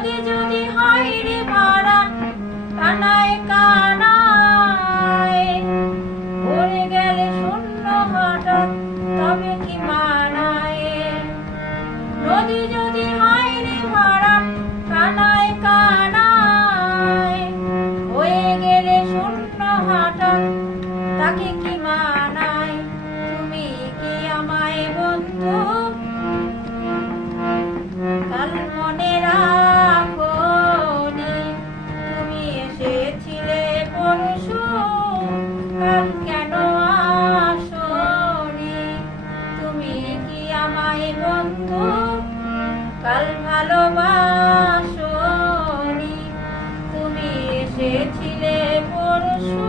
নদী যদি হয় রে ভাড়ান কানায় কানায়, ভরে গেলে শূন্য হঠাৎ তবে কি মানায়? নদী যদি হয় রে ভাড়ান কানায় কানায়, হয়ে গেলে শূন্য হঠাৎ তাকে কি মানায়? তুমি কি আমায় বন্ধু কাল মনে রাখোনি? তুমি এসেছিলে পরশু, কাল কেন আসোনি? তুমি কি আমায় বন্ধু কাল ভালোবাসোনি? তুমি এসেছিলে পরশু,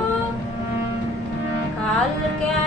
কাল কেন